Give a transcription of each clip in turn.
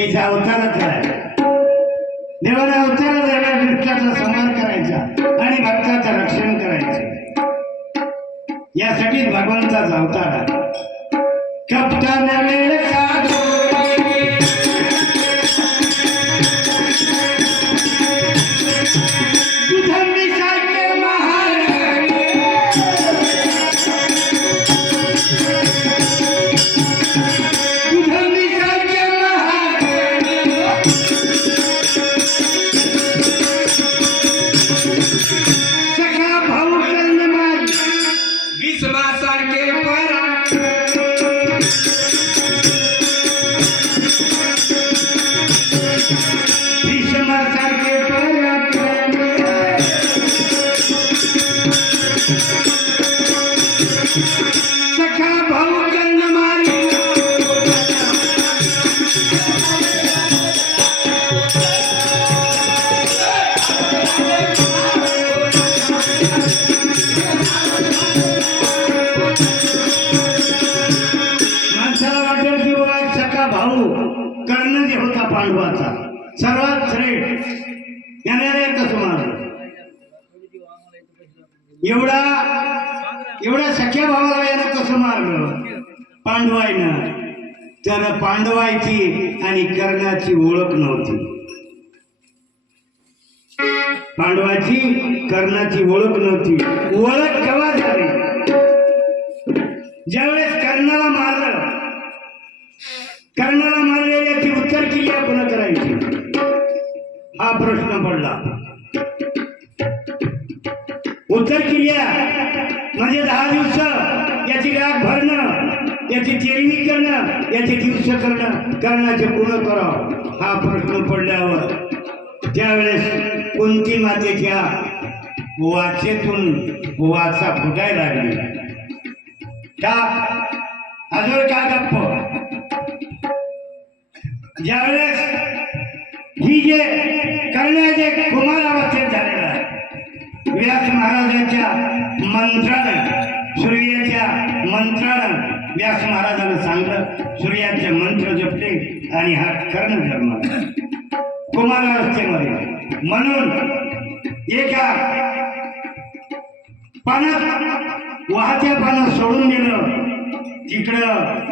त्याचा अवतार करायचा. देवाने अवतार द्यायला भक्ताचा सन्मान करायचा आणि भक्ताचं रक्षण करायचं. यासाठी भगवंताचा अवतार आहे. कप्तान वेळ साधो पांडवाचा सर्वात श्रेष्ठ याने कसं मारलं. एवढा सख्या भावाला यानं कसं मारलं पांडवाईनं. तर पांडवायची आणि कर्णाची ओळख नव्हती. पांडवाची कर्णाची ओळख नव्हती. ओळख केव्हा झाली? ज्यावेळेस कर्णाला मारले याची उत्तर क्रिया पुन्हा करायची हा प्रश्न पडला. उत्तर क्रिया म्हणजे 10 दिवस याची राग भरणं, याची तेरणी करणं, याचे दिवस करणं, कर्णाचे पूर्ण करावं हा प्रश्न पडल्यावर त्यावेळेस कुंती मातेच्या वाचेतून वाचा फुटायला लागली. का अजून का गप्प? ज्यावेळेस ही जे कर्णाचे कुमार अवस्थेत झालेला आहे, व्यास महाराजांच्या मंत्रानं, सूर्याच्या मंत्रानं व्यास महाराजांना सांगलं, सूर्याचे मंत्र जपले आणि हा कर्ण जन्मला कुमार अवस्थेमध्ये. म्हणून एका पानात वाहत्या पानात सोडून दिलं. तिकडं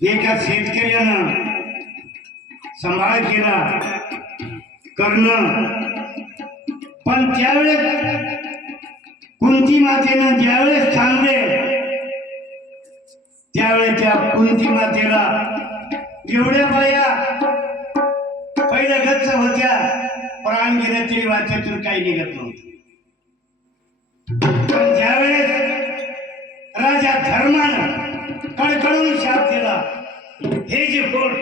एका शेतकऱ्यानं सांभाळ केला कर्ण. पण त्यावेळेस कुंती मातेनं ज्यावेळेस सांगले त्यावेळेस त्या कुंती मातेला एवढ्या बाया पहिल्या गच्च होत्या, प्राण गेले तरी वाचेतून काही निघत नव्हतं. पण ज्यावेळेस राजा धर्मानं कडकडून शाप दिला, हे जे पोट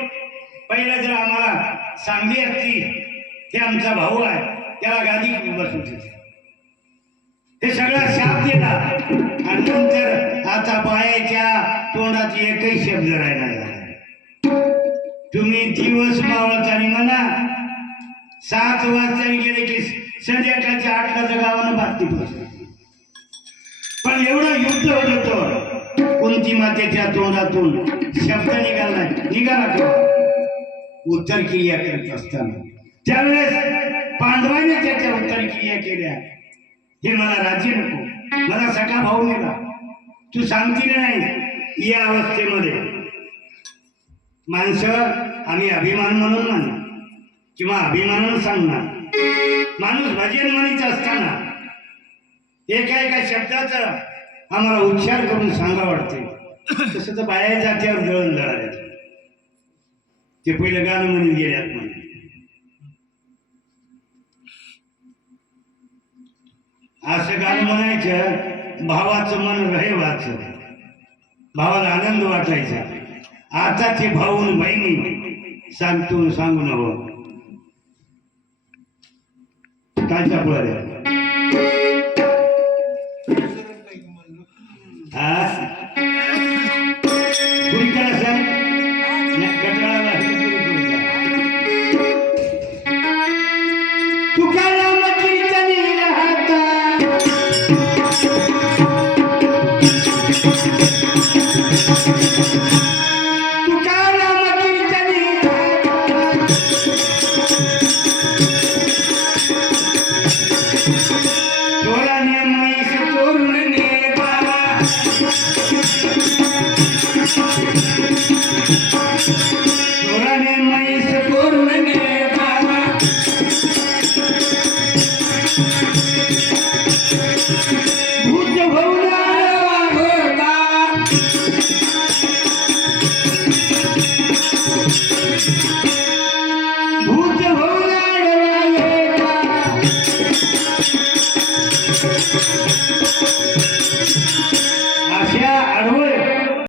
पहिला जर आम्हाला सांगली असती ते आमचा भाऊ आहे त्याला गादी बसू देते, हे सगळा शाप दिला. आणि नंतर आता बायाच्या तोंडात एकही शब्द राहिला नाही. तुम्ही दिवस मावळत आणि म्हणा 7 वाजता गेले की संध्याकाळच्या 8ला गावानं बातमी पोहोचली. पण एवढं युद्ध होत होतं, कुंती मातेच्या तोंडातून शब्द निघाला केव्हा? उत्तर क्रिया करत असताना. त्यावेळेस पांडवाने त्याच्या उत्तर क्रिया केल्या. हे मला राज्य नको, मला सखा भाऊ नेला, तू सांगतील नाही. या अवस्थेमध्ये माणसं आम्ही अभिमान म्हणून म्हणणार किंवा अभिमानानं सांगणार. माणूस भजन म्हणीत असताना एका शब्दाचा आम्हाला उच्चार करून सांगा वाटते. तसं तर बाहेर जात्यावर जळून जळाले ते पहिलं गाणं म्हणून गेल्यात म्हणे. असं गाणं म्हणायचं, भावाचं मन रहे वाच, भावाला आनंद वाटायचा. आताचे भाऊन बहिणी सांगतो सांगू नको काय सापडा. पुरी करा सर कटाळाला तुकाराम कीर्तनी राहता, तुकाराम भूत भवनार वाघोता